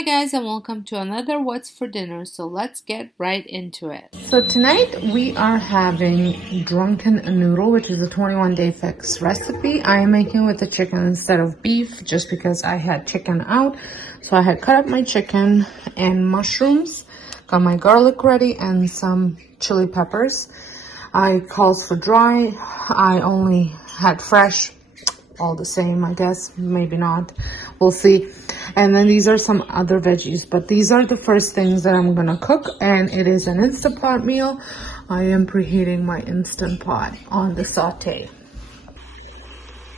Hi guys, and welcome to another What's for Dinner. So let's get right into it. So tonight we are having drunken noodle, which is a 21-day fix recipe. I am making with the chicken instead of beef just because I had chicken out. So I had cut up my chicken and mushrooms, got my garlic ready and some chili peppers. I calls for dry. I only had fresh. All the same, I guess. Maybe not. We'll see. And then these are some other veggies, but these are the first things that I'm gonna cook, and it is an Instant Pot meal. I am preheating my Instant Pot on the saute.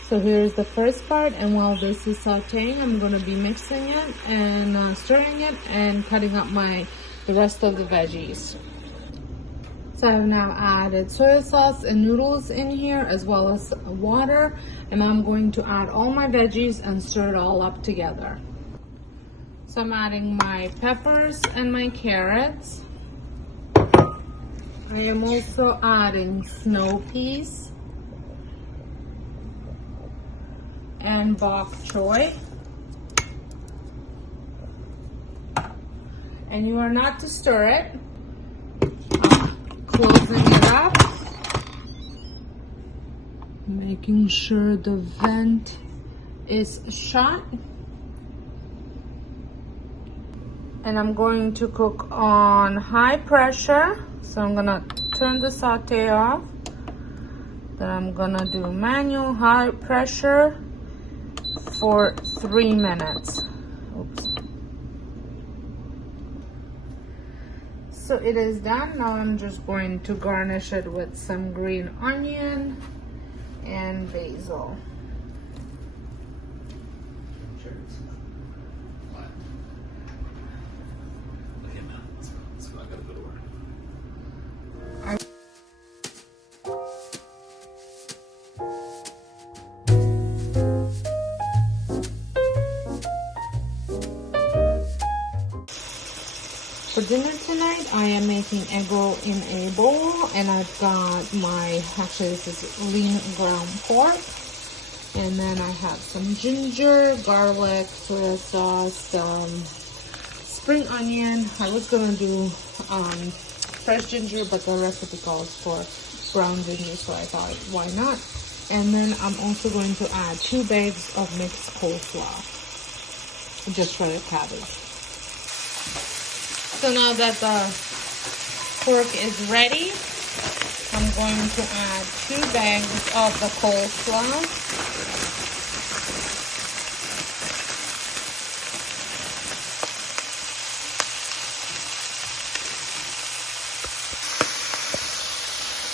So here's the first part, and while this is sauteing, I'm gonna be mixing it and stirring it and cutting up the rest of the veggies. So I've now added soy sauce and noodles in here as well as water, and I'm going to add all my veggies and stir it all up together. So I'm adding my peppers and my carrots. I am also adding snow peas and bok choy. And you are not to stir it. Closing it up, making sure the vent is shut, and I'm going to cook on high pressure. So I'm gonna turn the saute off, then I'm gonna do manual high pressure for 3 minutes. Oops. So it is done. Now I'm just going to garnish it with some green onion and basil. For dinner tonight, I am making egg roll in a bowl, and I've got this is lean ground pork, and then I have some ginger, garlic, soy sauce, spring onion. I was gonna do fresh ginger, but the recipe calls for brown ginger, so I thought, why not? And then I'm also going to add 2 bags of mixed coleslaw, just for the cabbage. So now that the pork is ready, I'm going to add 2 bags of the coleslaw.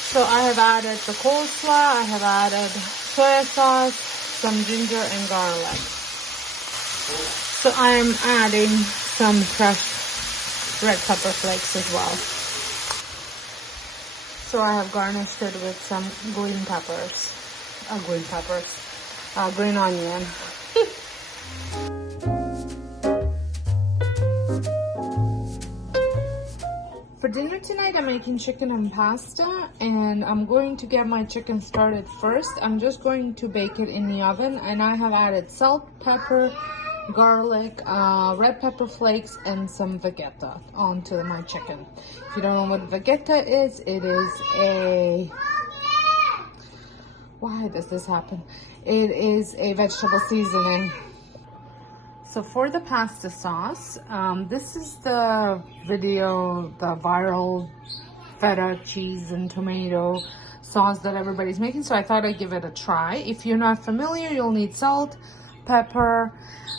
So I have added the coleslaw, I have added soy sauce, some ginger and garlic. So I'm adding some fresh red pepper flakes as well. So I have garnished it with some green onion. For dinner tonight, I'm making chicken and pasta, and I'm going to get my chicken started first. I'm just going to bake it in the oven, and I have added salt, pepper, garlic, red pepper flakes, and some vegeta onto my chicken. If you don't know what vegeta is, it is a... Why does this happen? It is a vegetable seasoning. So for the pasta sauce, this is the viral feta, cheese, and tomato sauce that everybody's making. So I thought I'd give it a try. If you're not familiar, you'll need salt, pepper,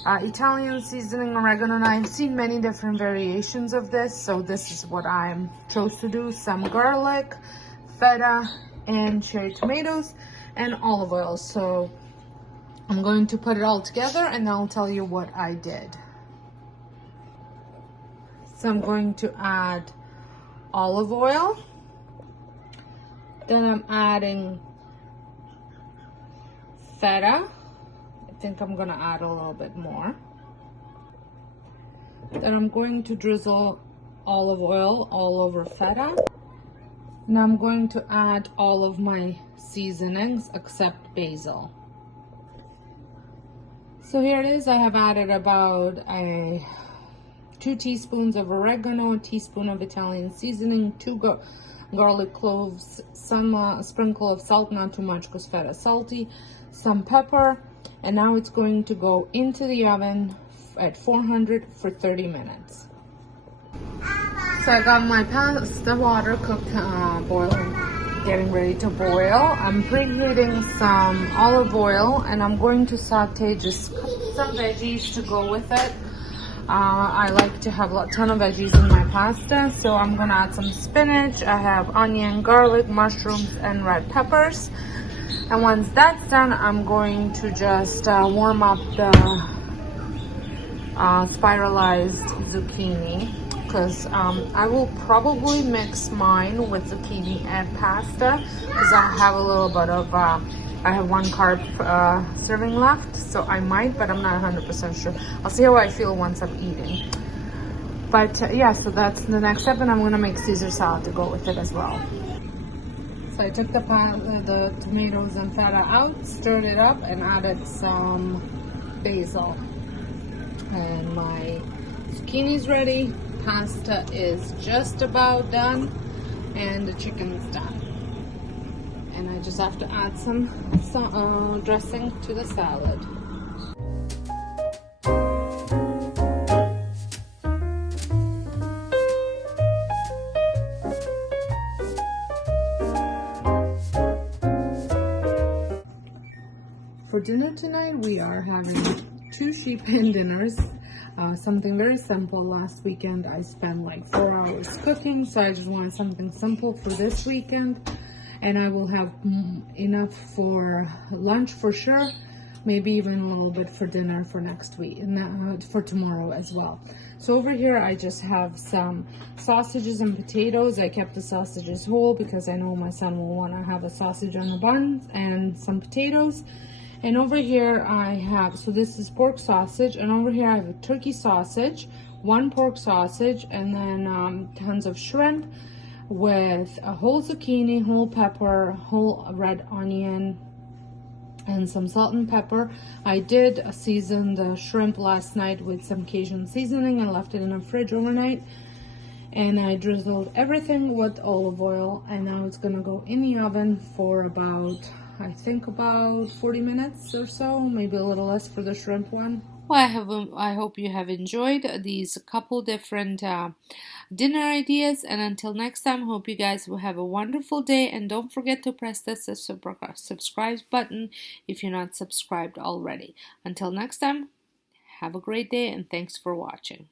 Italian seasoning, oregano, and I've seen many different variations of this, so this is what I chose to do. Some garlic, feta, and cherry tomatoes, and olive oil. So I'm going to put it all together, and I'll tell you what I did. So I'm going to add olive oil, then I'm adding feta. I think I'm gonna add a little bit more. Then I'm going to drizzle olive oil all over feta. Now I'm going to add all of my seasonings except basil. So here it is. I have added about a 2 teaspoons of oregano, a teaspoon of Italian seasoning, 2 garlic cloves, some sprinkle of salt, not too much because feta is salty, some pepper, and now it's going to go into the oven at 400 for 30 minutes. So I got my pasta water cooked, boiling, getting ready to boil. I'm preheating some olive oil, and I'm going to saute just some veggies to go with it. I like to have a ton of veggies in my pasta, so I'm gonna add some spinach. I have onion, garlic, mushrooms, and red peppers. And once that's done, I'm going to just warm up the spiralized zucchini, because I will probably mix mine with zucchini and pasta, because I have a little bit of I have 1 carb serving left, so I might, but I'm not 100% sure. I'll see how I feel once I'm eating. But yeah, so that's the next step, and I'm gonna make Caesar salad to go with it as well. So I took the tomatoes and feta out, stirred it up, and added some basil. And my zucchini's ready, pasta is just about done, and the chicken's done. And I just have to add some dressing to the salad. For dinner tonight, we are having 2 sheep hen dinners. Something very simple. Last weekend I spent like 4 hours cooking, so I just wanted something simple for this weekend. And I will have enough for lunch for sure, maybe even a little bit for dinner for next week, and for tomorrow as well. So over here I just have some sausages and potatoes. I kept the sausages whole because I know my son will want to have a sausage on the bun and some potatoes. And over here I have, so this is pork sausage, and over here I have a turkey sausage, 1 pork sausage, and then tons of shrimp with a whole zucchini, whole pepper, whole red onion, and some salt and pepper. I did season the shrimp last night with some Cajun seasoning and left it in the fridge overnight. And I drizzled everything with olive oil, and now it's gonna go in the oven for about, I think about 40 minutes or so, maybe a little less for the shrimp one. Well, I hope you have enjoyed these couple different dinner ideas, and until next time, hope you guys will have a wonderful day, and don't forget to press the subscribe button if you're not subscribed already. Until next time, have a great day, and thanks for watching.